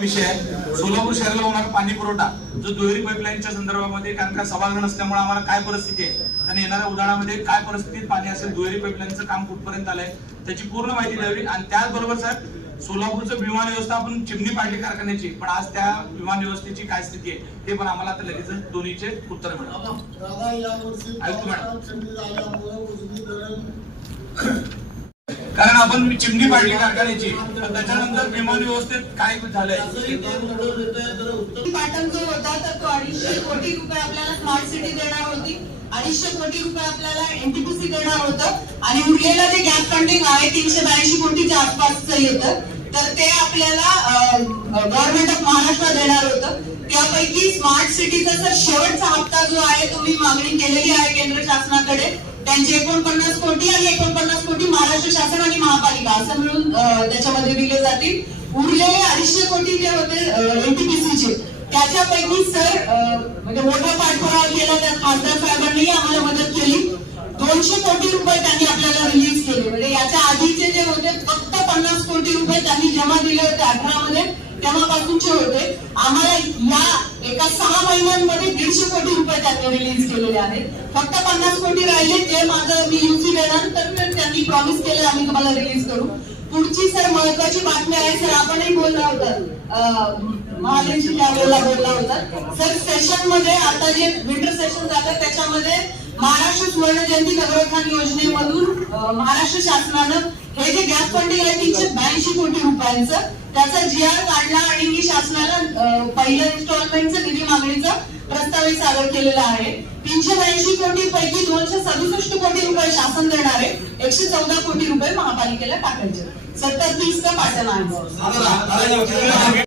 विषय आहे. सोलापूर शहराला होणारा पाणी पुरवठा जो दुहेरी पाईपलाईनच्या संदर्भामध्ये कारण का सभागृह नसल्यामुळे आम्हाला काय परिस्थिती आहे? आणि येणाऱ्या उदाहरणामध्ये काय परिस्थितीत पाणी असेल दुहेरी पाईपलाईनचं काम कुठपर्यंत आलंय? त्याची पूर्ण माहिती द्यावी. आणि त्याचबरोबर साहेब सोलापूरचं विमान व्यवस्था आपण चिमणी पाडली कारखान्याची पण आज त्या विमान व्यवस्थेची काय स्थिती आहे ते पण आम्हाला आता लगेच दोन्हीचे उत्तर मिळालं कारण आपण चिमणी पाडली कारखान्याची त्याच्यानंतर विमान व्यवस्थेत काय झालंय? पॅटर्न जो होता तर तो अडीचशे कोटी रुपये आपल्याला स्मार्ट सिटी देणार होती. अडीचशे कोटी रुपये आपल्याला एनटीपीसी देणार होतं. आणि उरलेलं जे गॅप फंडिंग आहे तीनशे ब्याऐंशी कोटीच्या आसपासचं येतं. तर ते आपल्याला गव्हर्नमेंट ऑफ महाराष्ट्र देणार होतं. त्यापैकी स्मार्ट सिटीचा जर शेवटचा हप्ता जो आहे तो मी मागणी केलेली आहे केंद्र शासनाकडे. त्यांचे एकोणपन्नास कोटी आणि एकोणपन्नास कोटी महाराष्ट्र शासन आणि महापालिका असं मिळून त्याच्यामध्ये दिले जातील. उरलेले अडीचशे कोटी जे होते एनटीपीसीचे त्याच्यापैकी सर म्हणजे मोठा पाठपुरावा केला त्या खासदार साहेबांनी आम्हाला मदत केली. दोनशे कोटी रुपये त्यांनी आपल्याला रिलीज केले. म्हणजे याच्या आधीचे जे होते फक्त पन्नास कोटी रुपये त्यांनी जमा दिले होते अठरा मध्ये तेव्हापासूनचे होते. आम्हाला या एका सहा महिन्यांमध्ये दीडशे कोटी रुपये त्यांनी रिलीज केलेले आहेत. फक्त पन्नास कोटी राहिले ते माझं मी युसी देणार तर त्यांनी प्रॉमिस केलं आम्ही तुम्हाला रिलीज करू. पुढची सर महत्वाची बातमी आहे सर आपणही बोलला होता. महादेवशी त्यावेळेला बोलला होता. सर सेशनमध्ये आता जे विंटर सेशन झालं त्याच्यामध्ये महाराष्ट्र सुवर्ण जयंती नगरोत्थान योजनेमधून महाराष्ट्र शासनानं हे जे गॅस फंडिंग आहे तीनशे ब्याऐंशी कोटी रुपयांचं त्याचा जी आर काढला आणि मी शासनाला पहिल्या इन्स्टॉलमेंटचं निधी मागणीचं प्रस्तावित सादर केलेला आहे. तीनशे ब्याऐंशी कोटी पैकी दोनशे सदुसष्ट कोटी रुपये शासन देणार आहे. एकशे चौदा कोटी रुपये महापालिकेला टाकायचे सत्तर तीस का पाठवणार